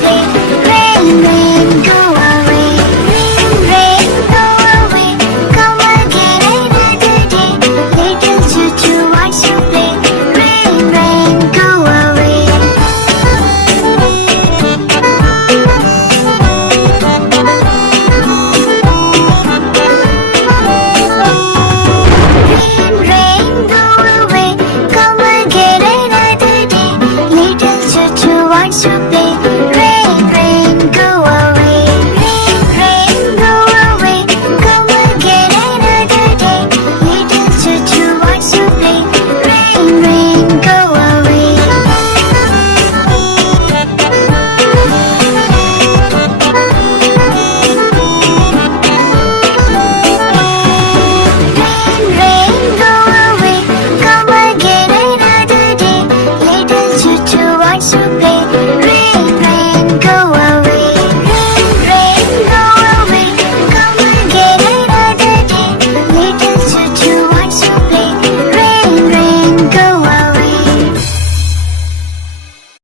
play. Rain, rain, go away. Rain, rain, go away. Come again another day. Little choo-choo wants to play. Rain, rain, go away. Rain, rain, go away. Come again another day. Little choo-choo wants to play.